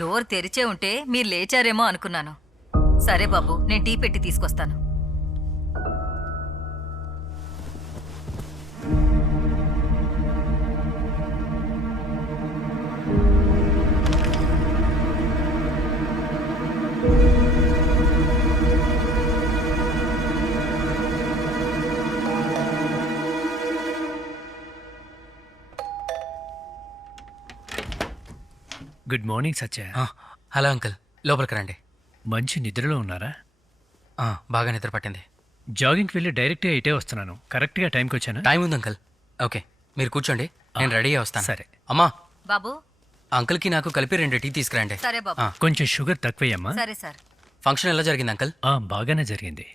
Door తెరిచే ఉంటే మీరు లేచారేమో అనుకున్నాను. సరే బాబు, నేను టీ పెట్టి తీసుకొస్తాను. గుడ్ మార్నింగ్ సత్య. హలో అంకుల్, లోపలికి రండి. మంచి నిద్రలో ఉన్నారా? బాగా నిద్ర పట్టింది. జాగింగ్కి వెళ్ళి డైరెక్ట్గా ఇటే వస్తున్నాను. కరెక్ట్గా టైంకి వచ్చాను. టైం ఉంది అంకుల్. ఓకే, మీరు కూర్చోండి, నేను రెడీగా వస్తాను. సరే. అమ్మా, బాబు. అంకుల్కి నాకు కలిపి 2 టీ తీసుకురండి. సరే బాబు. కొంచెం షుగర్ తక్కువయ్యమ్మా. సరే సార్. ఫంక్షన్ ఎలా జరిగింది అంకుల్? బాగానే జరిగింది.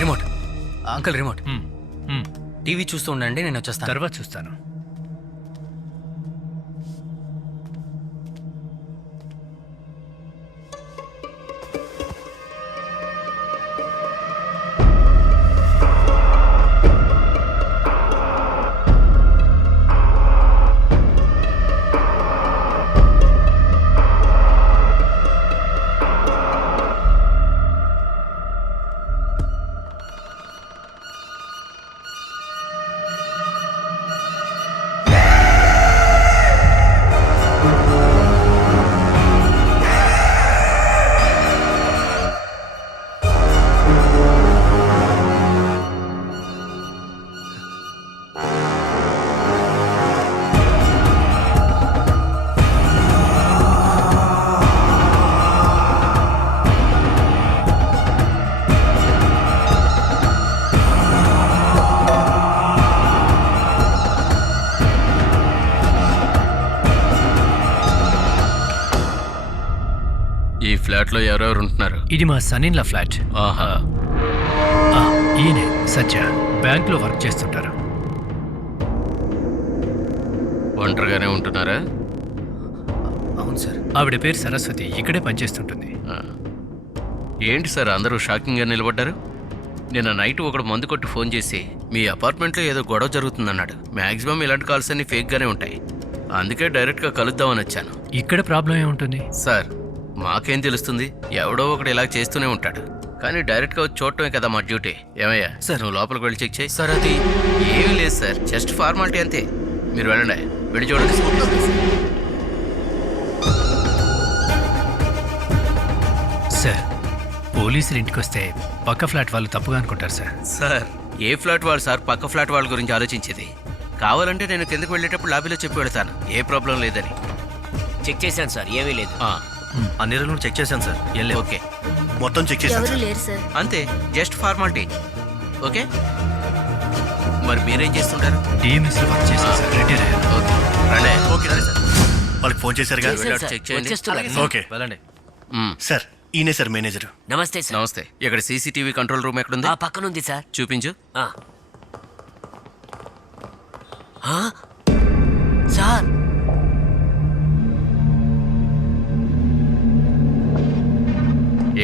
Remote uncle, remote. టీవీ చూస్తూ ఉండండి, నేను వచ్చేస్తాను. తర్వాత చూస్తాను. ఈ ఫ్లాట్లో ఎవరెవరు ఉంటున్నారు? ఇది మా సన్నిన్ల ఫ్లాట్. ఆహా. ఈయనే సత్య, బ్యాంక్లో వర్క్ చేస్తుంటారు. ఒంటరిగానే ఉంటున్నారా? అవును సార్. ఆవిడ పేరు సరస్వతి, ఇక్కడే పనిచేస్తుంటుంది. ఏంటి సార్ అందరూ షాకింగ్గా నిలబడ్డారు? నిన్న నైట్ ఒకడు మందు కొట్టి ఫోన్ చేసి మీ అపార్ట్మెంట్లో ఏదో గొడవ జరుగుతుందన్నాడు. మ్యాక్సిమం ఇలాంటి కాల్స్ అన్ని ఫేక్గానే ఉంటాయి. అందుకే డైరెక్ట్గా కలుద్దామని వచ్చాను. ఇక్కడ ప్రాబ్లం ఏముంటుంది సార్, మాకేం తెలుస్తుంది? ఎవడో ఒకడు ఇలా చేస్తూనే ఉంటాడు. కానీ డైరెక్ట్గా వచ్చి చూడటమే కదా మా డ్యూటీ. ఏమయ్యా సార్, నువ్వు లోపలికి వెళ్ళి చెక్ చేయి. సార్, అది ఏమీ లేదు సార్, జస్ట్ ఫార్మాలిటీ అంతే. మీరు వెళ్ళండి, వెళ్ళి చూడండి. సార్, పోలీసులు ఇంటికి వస్తే పక్క ఫ్లాట్ వాళ్ళు తప్పుగా అనుకుంటారు సార్. సార్, ఏ ఫ్లాట్ వాళ్ళు సార్ పక్క ఫ్లాట్ వాళ్ళ గురించి ఆలోచించేది? కావాలంటే నేను కిందకు వెళ్ళేటప్పుడు లాబీలో చెప్పి వెళ్తాను, ఏ ప్రాబ్లం లేదని. చెక్ చేశాను సార్, ఏమీ లేదు. అన్ని రోజులు చెక్ చేశాను సార్, ఏం లేదు. ఓకే, మొత్తం చెక్ చేశాను సార్. అంతే, జస్ట్ ఫార్మాలిటీ. ఓకే, మరి మీరేం చేస్తుంటారు? డిఎంఎస్లో వర్క్ చేశారు సార్, రిటైర్ అయ్యారు. ఓకే, రండి. ఓకే సార్, వాళ్ళకి ఫోన్ చేశారుగా? చేశాను సార్, చెక్ చేయండి. వచ్చేస్తున్నారు. ఓకే. వెళ్ళండి. సార్, ఈయనే సార్ మేనేజర్. నమస్తే సార్. నమస్తే. ఇక్కడ సీసీటీవీ కంట్రోల్ రూమ్ ఎక్కడుంది? ఆ పక్కనుంది సార్. చూపించు. ఆ. ఆ? సార్,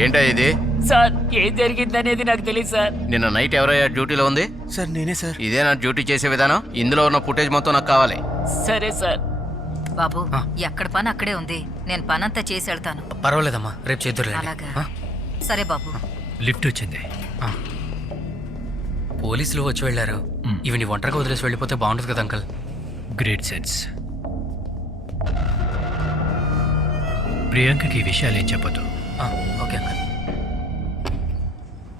ఏంటా ఇది? సార్ ఏం జరిగిందనేది నాకు తెలియదు సార్. నిన్న నైట్ ఎవరయ్యా డ్యూటీలో ఉంది? సార్, నేనే సార్. ఇదే నా డ్యూటీ చేసే విధానం. ఇందులో ఉన్న ఫుటేజ్ మొత్తం నాకు కావాలి. సరే సార్. బాబు, ఎక్కడ పని అక్కడే ఉంది. నేను పనంతా చేసి వెళ్తాను. పర్వాలేదమ్మా, రేపు చేద్దురులేండి. అలాగా. సరే బాబు. లిఫ్ట్ వచ్చింది. పోలీసులు వచ్చి వెళ్ళారు. ఇవన్నీ ఒంటరిగా వదిలేసి వెళ్ళిపోతే బాగుంటుంది కదా అంకుల్. Great sense. ప్రియాంకకి ఈ విషయాలు ఏం చెప్పదు. Okay uncle.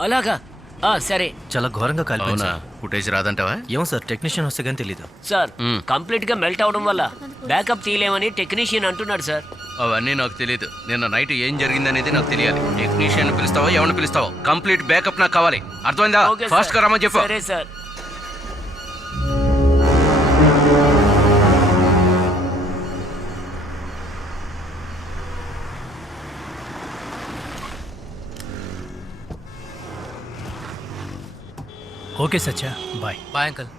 అలాగా. సరే చాలా ఘోరంగా అవునా? కాలిపోయింది. ఫుటేజ్ రాదంటావా? ఏమో సార్, టెక్నీషియన్ వస్తే కానీ తెలీదు. సార్, కంప్లీట్ గా మెల్ట్ అవడం వల్ల బ్యాకప్ తీయలేమని టెక్నీషియన్ అంటున్నాడు సార్. అవన్నీ నాకు తెలియదు. నిన్న నైట్ ఏం జరిగిందనేది నాకు తెలియాలి. టెక్నీషియన్ పిలుస్తావా, ఎవరిని పిలుస్తావో, కంప్లీట్ బ్యాకప్ నాకు కావాలి. అర్థమైందా? ఓకే ఫాస్ట్ గా సార్. రమ్మని చెప్పు. సరే sir. Okay Satya, bye. Bye uncle.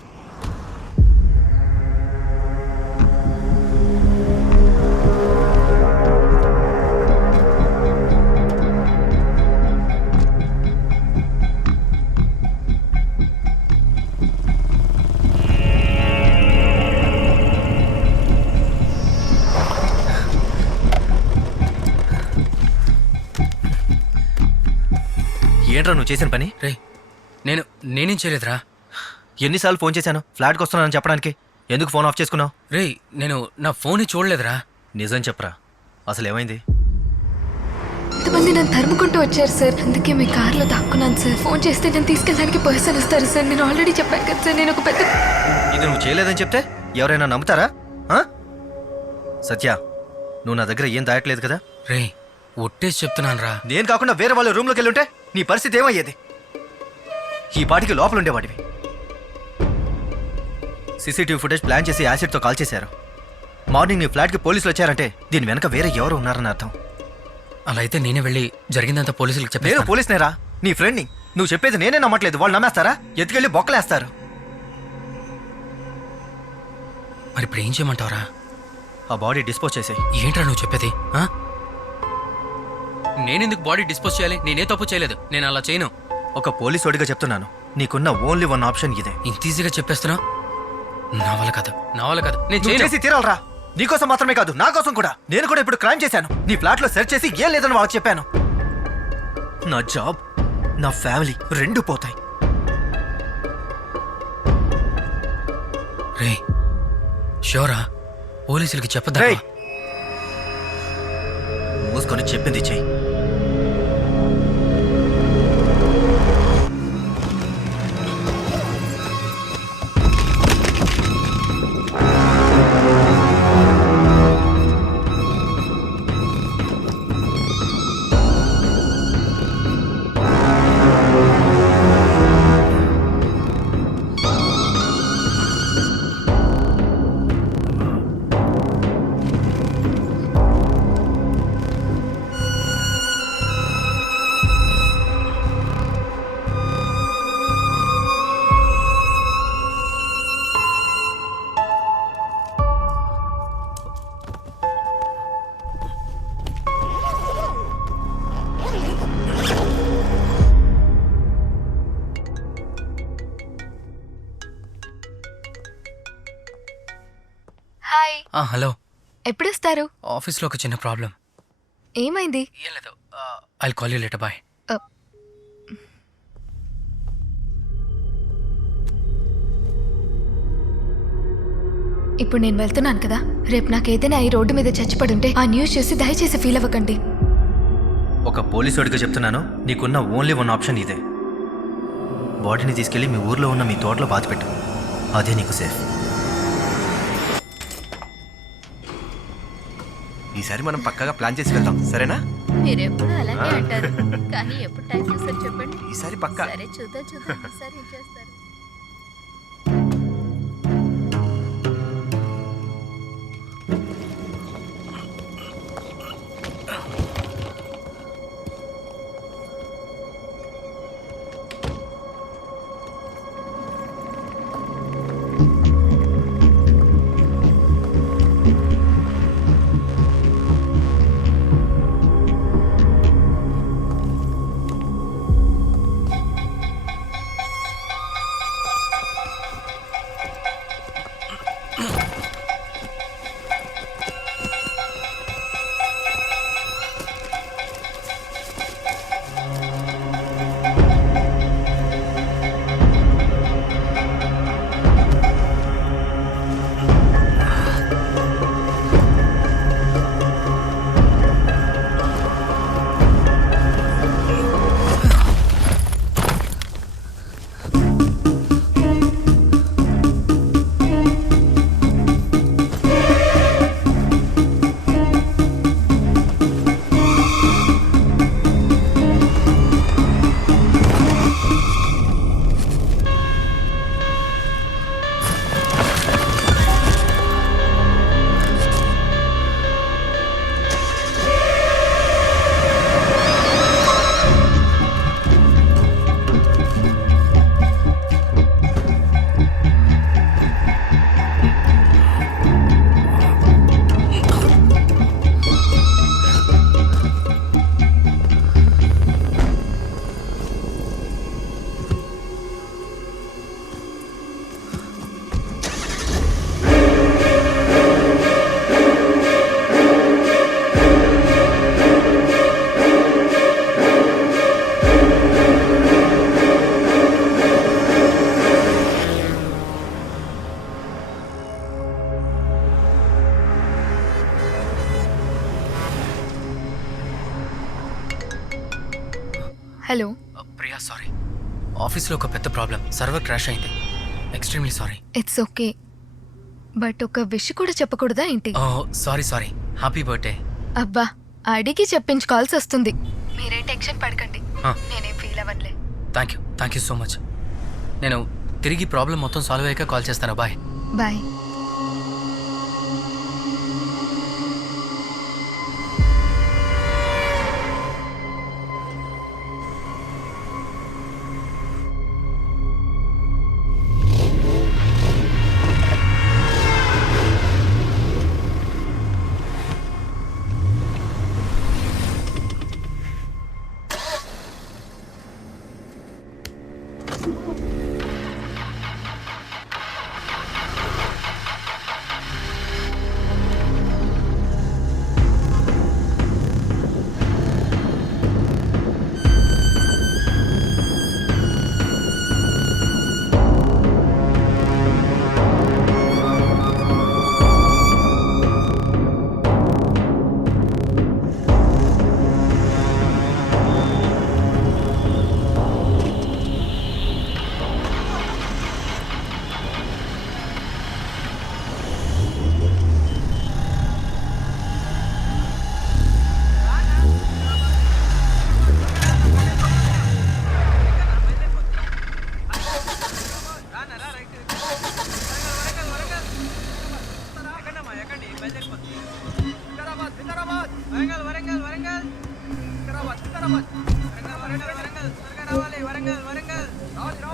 ఏంట్రా నువ్వు చేసిన పని? రే నేనేం చేయలేదురా. ఎన్నిసార్లు ఫోన్ చేశాను ఫ్లాట్కి వస్తున్నానని చెప్పడానికి? ఎందుకు ఫోన్ ఆఫ్ చేసుకున్నావు? రే నేను నా ఫోన్ చూడలేదురా. నిజం చెప్పరా, అసలు ఏమైంది? ఇంతమంది నన్ను తరుముకుంటూ వచ్చారు సార్, అందుకే మీ కార్లో దాక్కున్నాను సార్. ఫోన్ చేస్తే నేను తీసుకెళ్ళడానికి పర్సన్ వస్తారు సార్. నేను ఆల్రెడీ చెప్పాను కదా సార్, నేను ఒక పెద్ద... ఇది నువ్వు చేయలేదని చెప్తే ఎవరైనా నమ్ముతారా? ఆ? సత్య, నువ్వు నా దగ్గర ఏం దాయట్లేదు కదా? రే ఒట్టేసి చెప్తున్నాను రా. నేను కాకుండా వేరే వాళ్ళ రూమ్లోకి వెళ్ళుంటే నీ పరిస్థితి ఏమయ్యేది? ఈ పాటికి లోపల ఉండేవాడివి. సీసీటీవీ ఫుటేజ్ ప్లాన్ చేసి యాసిడ్తో కాల్ చేశారు. మార్నింగ్ నీ ఫ్లాట్కి పోలీసులు వచ్చారంటే దీని వెనక వేరే ఎవరు ఉన్నారని అర్థం. అలా అయితే నేనే వెళ్ళి జరిగిందంతా పోలీసులకు నేను చెప్పాను. పోలీసునేరా, నీ ఫ్రెండ్ని. నువ్వు చెప్పేది నేనే నమ్మట్లేదు, వాళ్ళు నమ్మేస్తారా? ఎత్తుకెళ్ళి బొక్కలేస్తారు. మరి ఇప్పుడు ఏం చేయమంటావురా? ఆ బాడీ డిస్పోజ్ చేసేయ్. ఏంట్రా నువ్వు చెప్పేది? నేనెందుకు బాడీ డిస్పోజ్ చేయాలి? నేనే తప్పు చేయలేదు, నేను అలా చేయను. ఒక పోలీసోడిగా చెప్తున్నాను, నీకున్న ఓన్లీ వన్ ఆప్షన్ ఇదే. ఇంత ఈజీగా చెప్పేస్తున్నా? నా వల్ల కాదు, నా వల్ల కాదు, నేను నువ్వు చేయను. చేసి తీరాలరా. నీకోసం మాత్రమే కాదు, నా కోసం కూడా. నేను కూడా ఇప్పుడు క్రైమ్ చేశాను. నీ ఫ్లాట్ లో సెర్చ్ చేసి ఏం లేదని వాళ్ళకి చెప్పాను. నా జాబ్, నా ఫ్యామిలీ రెండు పోతాయి. రే షోరా, పోలీసులకి చెప్పదా? రేయ్, మూసుకొని చెప్పింది చెయ్యి. Hi, hello. ఎప్పుడు వస్తారు? ఆఫీస్లో ఒక చిన్న ప్రాబ్లం. ఏమైంది? ఏం లేదు, I call you later, bye. ఇప్పుడు నేను వెళ్తున్నాను కదా, రేపు నాకు ఏదైనా ఈ రోడ్డు మీద చచ్చిపడుంటే ఆ న్యూస్ చూసి దయచేసి ఫీల్ అవ్వకండి. ఒక పోలీసోడిగా చెప్తున్నాను, నీకున్న ఓన్లీ వన్ ఆప్షన్ ఇదే. బాడీని తీసుకెళ్లి మీ ఊర్లో ఉన్న మీ తోటలో పాతిపెట్టు. అదే నీకు సేఫ్. ఈసారి మనం పక్కాగా ప్లాన్ చేసి వెళ్దాం, సరేనా? మీరెప్పుడు అలాగే అంటారు, కానీ ఎప్పుడు టైం చూస్తారు చెప్పండి. ఈసారి పక్కా. సరే చూద్దాం ఈసారి ఏం చేస్తారు. హలో. ప్రియా సారీ, ఆఫీస్లో ఒక పెద్ద ప్రాబ్లం, సర్వర్ క్రాష్ అయింది. Extremely sorry. It's okay, but ఒక విష్ కూడా చెప్పకూడదా ఏంటి? ఓ సారీ సారీ, హ్యాపీ బర్త్డే. అబ్బా, అడిగి చెప్పించుకోవాల్సి వస్తుంది. మీరే టెన్షన్ పడకండి, Huh. నేనేం ఫీల్ అవ్వట్లే. Thank you so much. నేను తిరిగి ప్రాబ్లం మొత్తం సాల్వ్ అయ్యాక కాల్ చేస్తాను. బాయ్. బాయ్.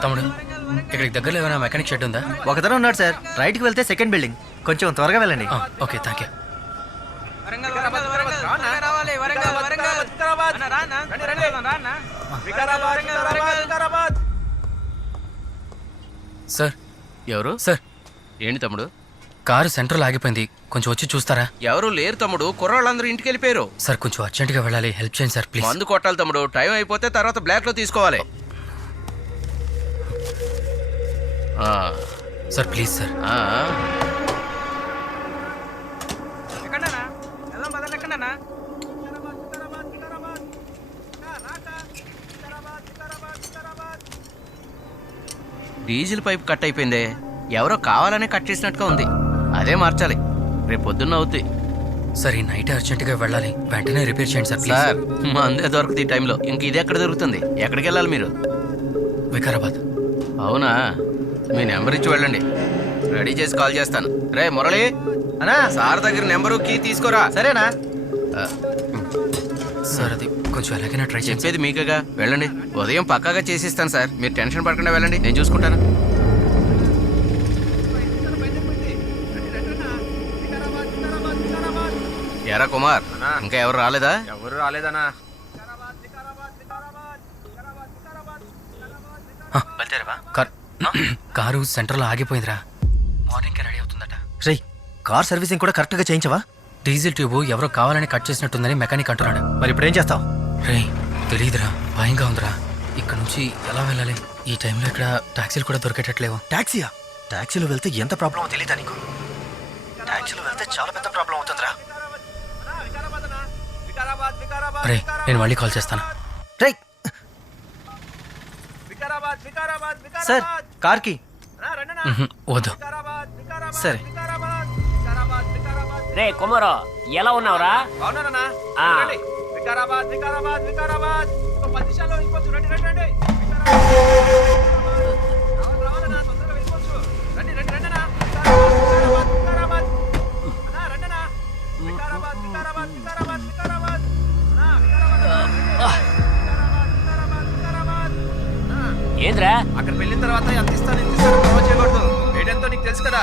తమ్ముడు, ఇక్కడికి దగ్గరలో ఏమైనా మెకానిక్ షెడ్ ఉందా? ఒకతను ఉన్నాడు సార్, రైట్కి వెళ్తే సెకండ్ బిల్డింగ్, కొంచెం త్వరగా వెళ్ళండి. Okay, thank you. సార్ ఎవరు? సార్, ఏంటి తమ్ముడు? కారు సెంట్రల్ ఆగిపోయింది, కొంచెం వచ్చి చూస్తారా? ఎవరు లేరు తమ్ముడు, కుర్రాళ్ళందరూ ఇంటికి వెళ్ళిపోయారు. సార్ కొంచెం అర్జెంటుగా వెళ్ళాలి, హెల్ప్ చేయండి సార్ ప్లీజ్. మందు కొట్టాలి తమ్ముడు, టైం అయిపోతే తర్వాత బ్లాక్లో తీసుకోవాలి. ఆ, సార్ ప్లీజ్ సార్. ఆ. డీజిల్ పైప్ కట్ అయిపోయిందే, ఎవరో కావాలనే కట్ చేసినట్టుగా ఉంది. అదే మార్చాలి, రేపు పొద్దున్న అవుద్ది. సార్ ఈ నైట్ అర్జెంటుగా వెళ్ళాలి, వెంటనే రిపేర్ చేయండి సార్ ప్లీజ్. సార్ మందే దొరుకుతుంది ఈ టైంలో, ఇంక ఇది ఎక్కడ దొరుకుతుంది? ఎక్కడికి వెళ్ళాలి మీరు? వికారాబాద్. అవునా, మీ నెంబర్ ఇచ్చి వెళ్ళండి, రెడీ చేసి కాల్ చేస్తాను. రే మురళి, అనా సార్ దగ్గర నెంబరు కీ తీసుకోరా. సరేనా? ఆ, సార్ అది కొంచెం ఎలాగైనా ట్రై చేయండి. చెప్పేది మీకేగా, వెళ్ళండి. ఉదయం పక్కాగా చేసిస్తాను సార్, మీరు టెన్షన్ పడకుండా వెళ్ళండి, నేను చూసుకుంటాను. ఎరా కుమార్, ఇంకా ఎవరు రాలేదా? ఎవరు రాలేదనా? కారు సెంటర్లో ఆగిపోయిందిరా, మార్నింగ్కి రెడీ అవుతుందట. రే, కార్ సర్వీసింగ్ కూడా కరెక్ట్గా చేయించవా? డీజిల్ ట్యూబ్ ఎవరో కావాలని కట్ చేసినట్టుందని మెకానిక్ అంటున్నాడు. మరి ఇప్పుడు ఏం చేస్తావు? రే తెలీదురా, భయంగా ఉందిరా. ఇక్కడ నుంచి ఎలా వెళ్ళాలి? ఈ టైంలో ఇక్కడ టాక్సీలు కూడా దొరికేటట్లేవు. టాక్సీయా? టాక్సీలో వెళ్తే ఎంత ప్రాబ్లమో తెలియదా నీకు? టాక్సీలో వెళ్తే చాలా పెద్ద ప్రాబ్లం అవుతుందిరా. రే నేను మళ్ళీ కాల్ చేస్తాను. రే సార్, కార్కి. వద్దు. సరే. రే కుమారో, ఎలా ఉన్నావురా? ఆ. ఏంద్రా? అక్కడ వెళ్ళిన తర్వాత ఎంత ఇస్తాను, ఎంత ఇస్తాను చేయకూడదు. రేట్ ఎంతో నీకు తెలుసు కదా.